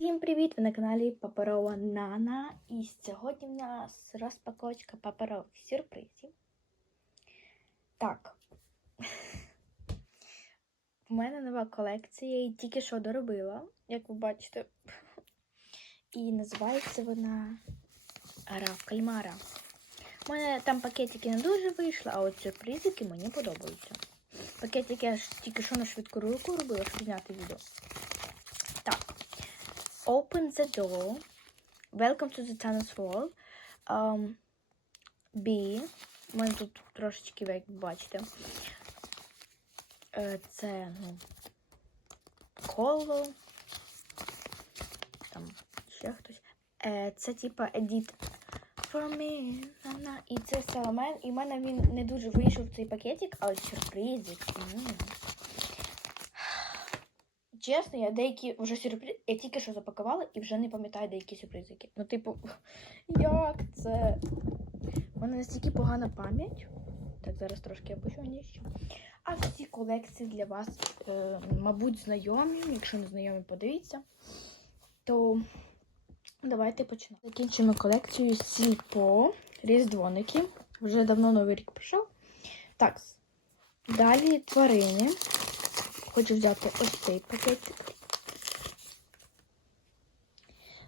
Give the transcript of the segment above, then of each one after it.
Всім привіт! Ви на каналі Паперова Нана. І сьогодні в нас розпаковочка паперових сюрпризів. Так. У мене нова колекція, я її тільки що доробила, як ви бачите. І називається вона Раф Кальмара. У мене там пакетики не дуже вийшли, а от сюрпризики мені подобаються. Пакетики я тільки що на швидку руку робила, щоб зняти відео. Open the door. Welcome to the Thanos Wall. Um, B. У мене тут трошечки, як бачите. Е, Це, ну, коло. Там ще хтось. Е, Це типа Edit for me. І це Саламен. І в мене він не дуже вийшов цей пакетик, а ось сюрпризик. м. Чесно, я деякі вже сюрпризи. Я тільки що запакувала і вже не пам'ятаю деякі сюрпризики. Ну, типу, як це? У мене настільки погана пам'ять. Так, зараз трошки я почу нижче. А всі колекції для вас, е, мабуть, знайомі. Якщо не знайомі, подивіться. То давайте почнемо. Закінчимо колекцію Сільпо. Різдвоники. Вже давно новий рік прийшов. Так. Далі тварини. Хочу взяти ось цей пакетик.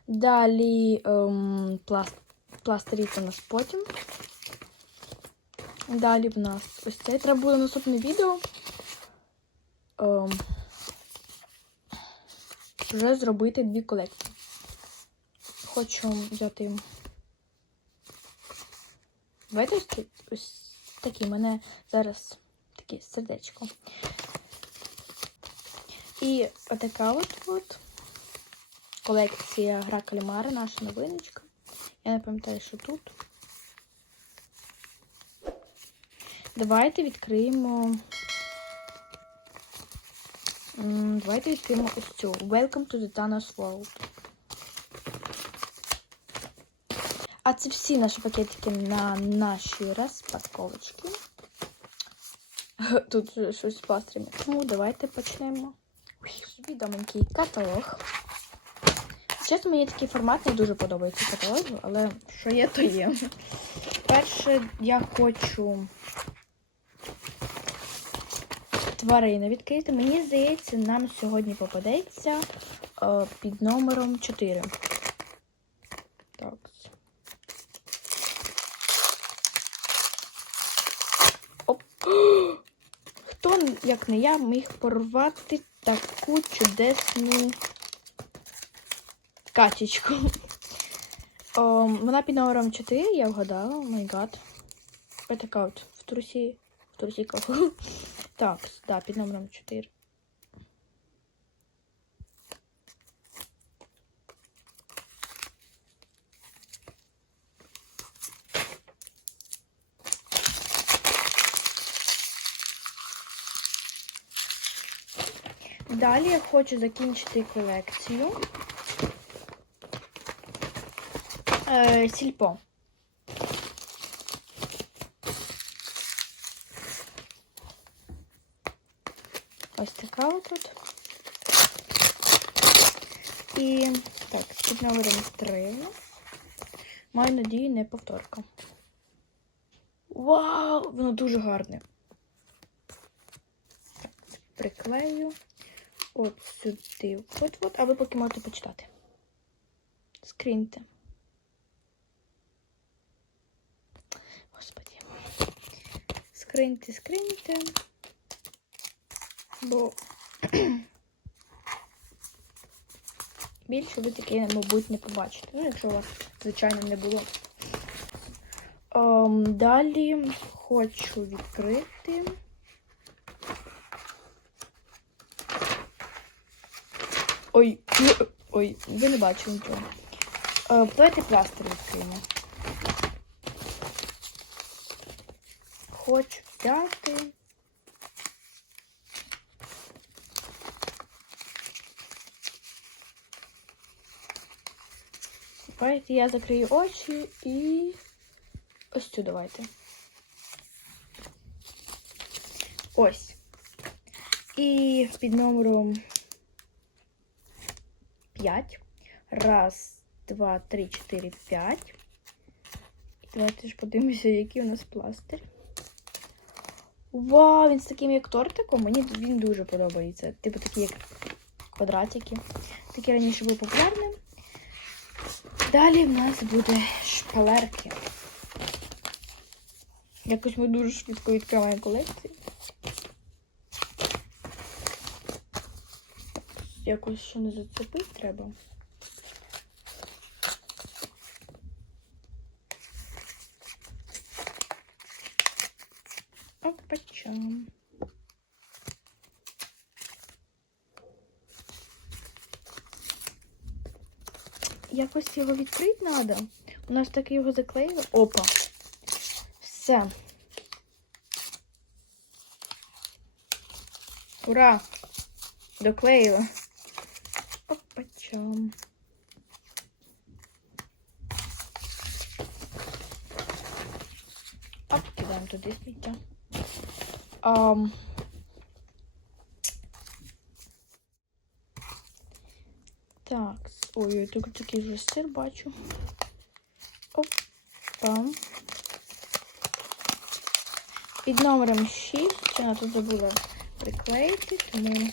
Далі ем, пласт, пластирі це у нас потім. Далі в нас ось цей. Треба буде наступне відео. Ем, вже зробити дві колекції. Хочу взяти. Давайте ось такі. Мене зараз таке сердечко. І отака от, от колекція гра кальмара, наша новиночка. Я не пам'ятаю, що тут. Давайте відкриємо. Давайте відкриємо ось цю. Welcome to the Thanos World. А це всі наші пакетики на наші розпаковочки. Тут щось з. Тому давайте почнемо. Ой, відоменький каталог. Чесно, мені такий формат не дуже подобається каталогу, але що є, то є. Перше, я хочу тварини відкрити. Мені здається, нам сьогодні попадеться е, під номером 4. Так. Оп. Хто, як не я, міг порвати таку чудесну качечку. О, вона під номером 4, я вгадала, о май гад. Петакаут в трусі. В трусіках. Так, да, під номером 4. Далі я хочу закінчити колекцію. Е, сільпо. Ось така отут. І так, під номером 3. Маю надію, не повторка. Вау! Воно дуже гарне. Приклею от сюди. От от, а ви поки можете почитати. Скріньте. Господи. Скриньте, скриньте. Бо більше ви таке, мабуть, не побачите. Ну, якщо у вас, звичайно, не було. Ем, далі хочу відкрити. Ой, ну, ой, ви не бачили нічого. Е, давайте пластир відкриємо. Хочу взяти. Давайте я закрию очі і ось цю давайте. Ось. І під номером 5 Раз, два, три, чотири, п'ять. Давайте ж подивимося, який у нас пластир. Вау, він з таким як тортиком. Мені він дуже подобається. Типу такі як квадратики. Такий раніше був популярним. Далі в нас буде шпалерки. Якось ми дуже швидко відкриваємо колекцію. Якось ще не зацепити треба. Опачам. Якось його відкрити треба. У нас так його заклеїли. Опа. Все. Ура! Доклеїла. Опачам. Оп, кидаємо туди сміття. Так, ой, я тут такий вже сир бачу. Опа. Під номером 6. Вона тут забула приклеїти, тому.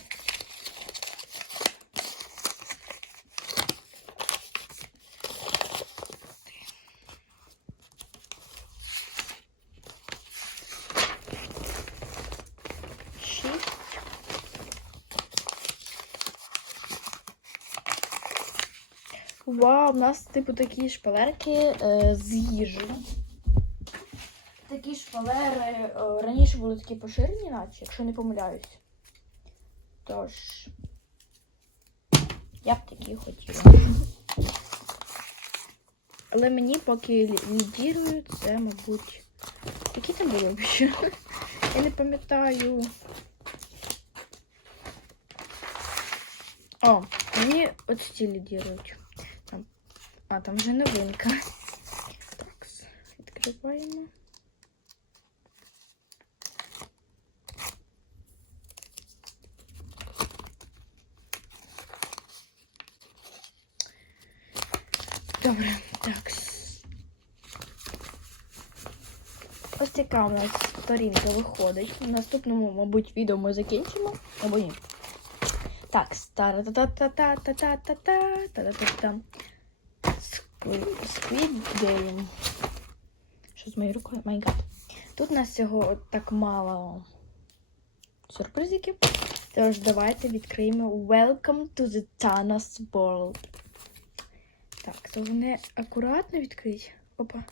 Вау, у нас типу такі шпалерки е, з їжею. Такі шпалери е, раніше були такі поширені, наче, якщо не помиляюсь. Тож, я б такі хотіла. Але мені поки лі- лідірують, це, мабуть. Які там були ще? Я не пам'ятаю. О, мені от ці лідірують. А, там вже новинка. Так, відкриваємо. Добре, так. Ось така у нас сторінка виходить. В наступному, мабуть, відео ми закінчимо. Або ні. Так, стара та та та та та та та та та та та та Squid Game. Що з моєю рукою? Май гад. Тут у нас всього так мало сюрпризиків. Тож давайте відкриємо Welcome to the Thanos World. Так, то вони акуратно відкрить. Опа.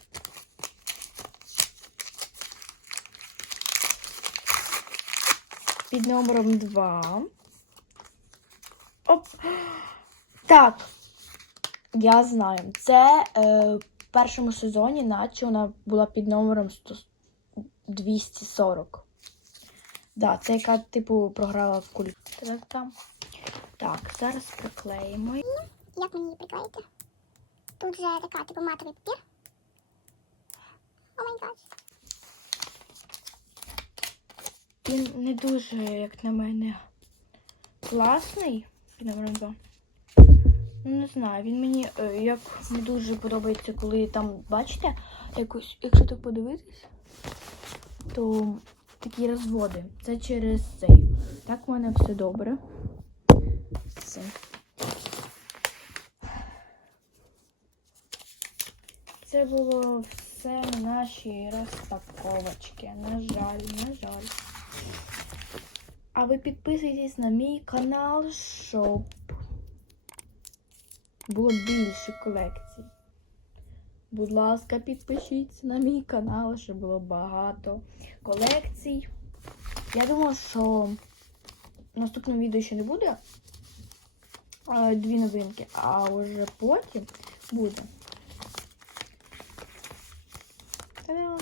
Під номером 2. Оп. Так. Я знаю. Це е, в першому сезоні, наче вона була під номером 100, 240. Да, це яка, типу, програла в кулі. Та-та-та. Так, зараз приклеїмо. Як мені її приклеїти? Тут же така типу матовий папір. О май гад. Він не дуже, як на мене, класний. Під номером 2. Ну, не знаю, він мені е, як дуже подобається, коли там, бачите, якось, якщо так подивитись, то такі розводи. Це через цей. Так, в мене все добре. Все. Це було все наші розпаковочки. На жаль, на жаль. А ви підписуйтесь на мій канал, щоб було більше колекцій. Будь ласка, підпишіться на мій канал, щоб було багато колекцій. Я думаю, що в наступному відео ще не буде дві новинки, а вже потім буде. Та-дам!